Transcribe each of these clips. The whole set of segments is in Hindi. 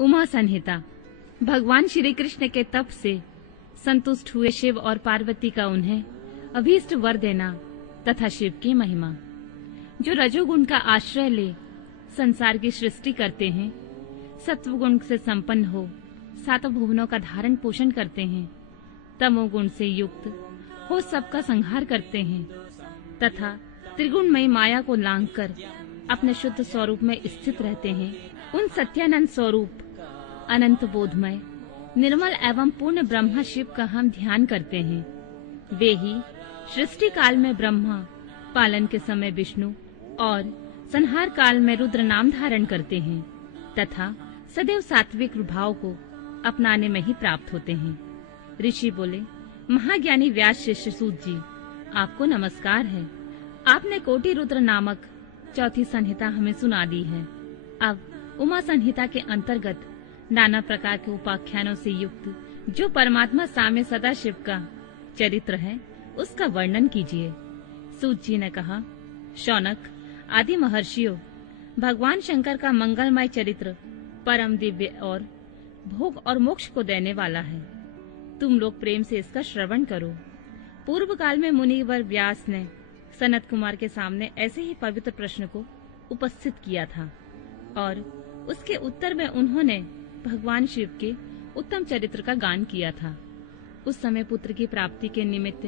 उमा संहिता। भगवान श्री कृष्ण के तप से संतुष्ट हुए शिव और पार्वती का उन्हें अभीष्ट वर देना तथा शिव की महिमा। जो रजोगुण का आश्रय ले संसार की सृष्टि करते हैं, सत्वगुण से संपन्न हो सातों भुवनों का धारण पोषण करते हैं, तमोगुण से युक्त हो सबका संहार करते हैं तथा त्रिगुणमयी माया को लांघकर अपने शुद्ध स्वरूप में स्थित रहते हैं, उन सत्यानंद स्वरूप अनंत बोधमय निर्मल एवं पूर्ण ब्रह्मा शिव का हम ध्यान करते हैं। वे ही सृष्टि काल में ब्रह्मा, पालन के समय विष्णु और संहार काल में रुद्र नाम धारण करते हैं तथा सदैव सात्विक भाव को अपनाने में ही प्राप्त होते हैं। ऋषि बोले, महाज्ञानी व्यास शिष्य सूत जी, आपको नमस्कार है। आपने कोटि रुद्र नामक चौथी संहिता हमें सुना दी है। अब उमा संहिता के अंतर्गत नाना प्रकार के उपाख्यानों से युक्त जो परमात्मा साम्य सदाशिव का चरित्र है, उसका वर्णन कीजिए। सूत जी ने कहा, शौनक आदि महर्षियों, भगवान शंकर का मंगलमय चरित्र परम दिव्य और भोग और मोक्ष को देने वाला है। तुम लोग प्रेम से इसका श्रवण करो। पूर्व काल में मुनिवर व्यास ने सनत कुमार के सामने ऐसे ही पवित्र प्रश्न को उपस्थित किया था और उसके उत्तर में उन्होंने भगवान शिव के उत्तम चरित्र का गान किया था। उस समय पुत्र की प्राप्ति के निमित्त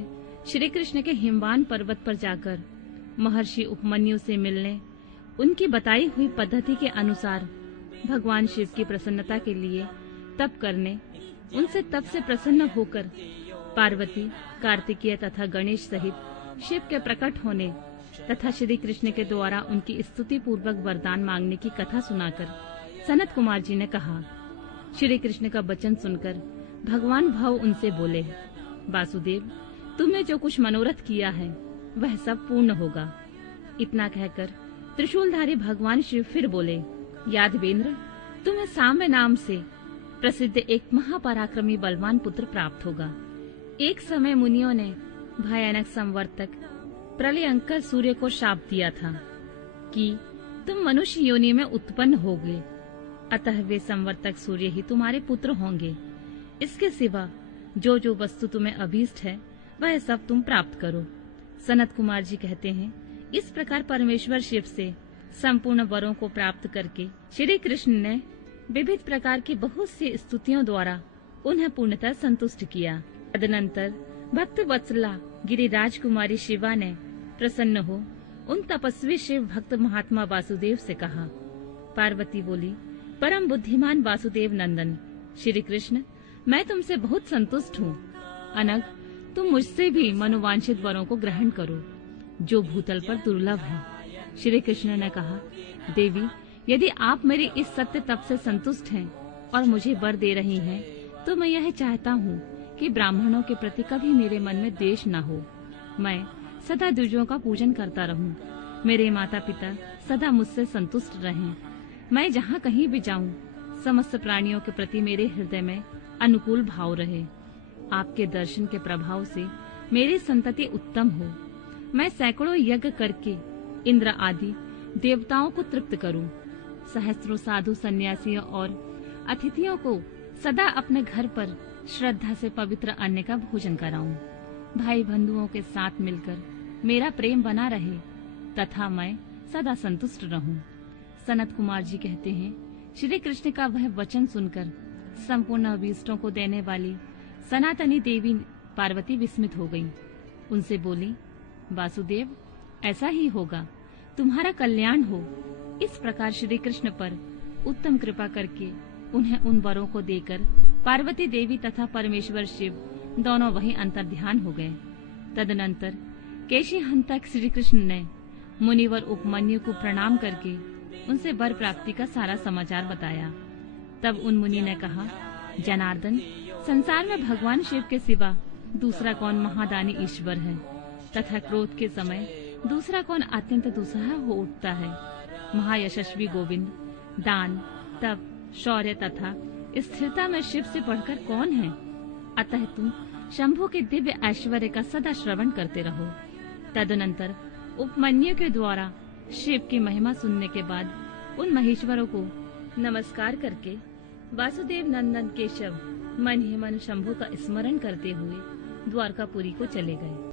श्री कृष्ण के हिमवान पर्वत पर जाकर महर्षि उपमन्यु से मिलने, उनकी बताई हुई पद्धति के अनुसार भगवान शिव की प्रसन्नता के लिए तप करने, उनसे तप से प्रसन्न होकर पार्वती, कार्तिकेय तथा गणेश सहित शिव के प्रकट होने तथा श्री कृष्ण के द्वारा उनकी स्तुति पूर्वक वरदान मांगने की कथा सुनाकर सनत कुमार जी ने कहा। श्री कृष्ण का वचन सुनकर भगवान भाव उनसे बोले, वासुदेव, तुमने जो कुछ मनोरथ किया है वह सब पूर्ण होगा। इतना कहकर त्रिशूलधारी भगवान शिव फिर बोले, यादवेंद्र, तुम्हें साम्य नाम से प्रसिद्ध एक महापराक्रमी बलवान पुत्र प्राप्त होगा। एक समय मुनियों ने भयानक संवर्तक प्रलयंकर सूर्य को शाप दिया था कि तुम मनुष्य योनि में उत्पन्न होगे, अतः वे संवर्तक सूर्य ही तुम्हारे पुत्र होंगे। इसके सिवा जो जो वस्तु तुम्हें अभीष्ट है वह सब तुम प्राप्त करो। सनत कुमार जी कहते हैं, इस प्रकार परमेश्वर शिव से संपूर्ण वरों को प्राप्त करके श्री कृष्ण ने विविध प्रकार की बहुत सी स्तुतियों द्वारा उन्हें पूर्णतः संतुष्ट किया। तदनंतर भक्त वत्सला गिरिराज कुमारी शिवा ने प्रसन्न हो उन तपस्वी शिव भक्त महात्मा वासुदेव से कहा। पार्वती बोली, परम बुद्धिमान वासुदेव नंदन श्री कृष्ण, मैं तुमसे बहुत संतुष्ट हूँ। अनग, तुम मुझसे भी मनोवांछित वरों को ग्रहण करो जो भूतल पर दुर्लभ है। श्री कृष्ण ने कहा, देवी, यदि आप मेरे इस सत्य तप से संतुष्ट हैं और मुझे वर दे रही हैं, तो मैं यह चाहता हूँ कि ब्राह्मणों के प्रति कभी मेरे मन में द्वेष न हो। मैं सदा द्विजों का पूजन करता रहूं। मेरे माता पिता सदा मुझसे संतुष्ट रहें। मैं जहाँ कहीं भी जाऊं, समस्त प्राणियों के प्रति मेरे हृदय में अनुकूल भाव रहे। आपके दर्शन के प्रभाव से मेरी संतति उत्तम हो। मैं सैकड़ों यज्ञ करके इंद्र आदि देवताओं को तृप्त करूं। सहस्त्रों साधु सन्यासियों और अतिथियों को सदा अपने घर पर श्रद्धा से पवित्र अन्न का भोजन कराऊं। भाई बंधुओं के साथ मिलकर मेरा प्रेम बना रहे तथा मैं सदा संतुष्ट रहूं। सनत कुमार जी कहते हैं, श्री कृष्ण का वह वचन सुनकर संपूर्ण अभीष्टों को देने वाली सनातनी देवी पार्वती विस्मित हो गई। उनसे बोली, वासुदेव, ऐसा ही होगा, तुम्हारा कल्याण हो। इस प्रकार श्री कृष्ण पर उत्तम कृपा करके उन्हें उन वरों को देकर पार्वती देवी तथा परमेश्वर शिव दोनों वहीं अंतर्ध्यान हो गए। तदनंतर केशी हंतक श्री कृष्ण ने मुनिवर उपमन्यु को प्रणाम करके उनसे वर प्राप्ति का सारा समाचार बताया। तब उन मुनि ने कहा, जनार्दन, संसार में भगवान शिव के सिवा दूसरा कौन महादानी ईश्वर है तथा क्रोध के समय दूसरा कौन अत्यंत दुस्सह हो उठता है। महायशस्वी गोविंद दान, तप, शौर्य तथा स्थिरता में शिव से बढ़कर कौन है। अतः तुम शंभु के दिव्य ऐश्वर्य का सदा श्रवण करते रहो। तदनंतर उपमन्यु के द्वारा शिव की महिमा सुनने के बाद उन महेश्वरों को नमस्कार करके वासुदेव नंदन केशव मन ही मन शंभु का स्मरण करते हुए द्वारकापुरी को चले गए।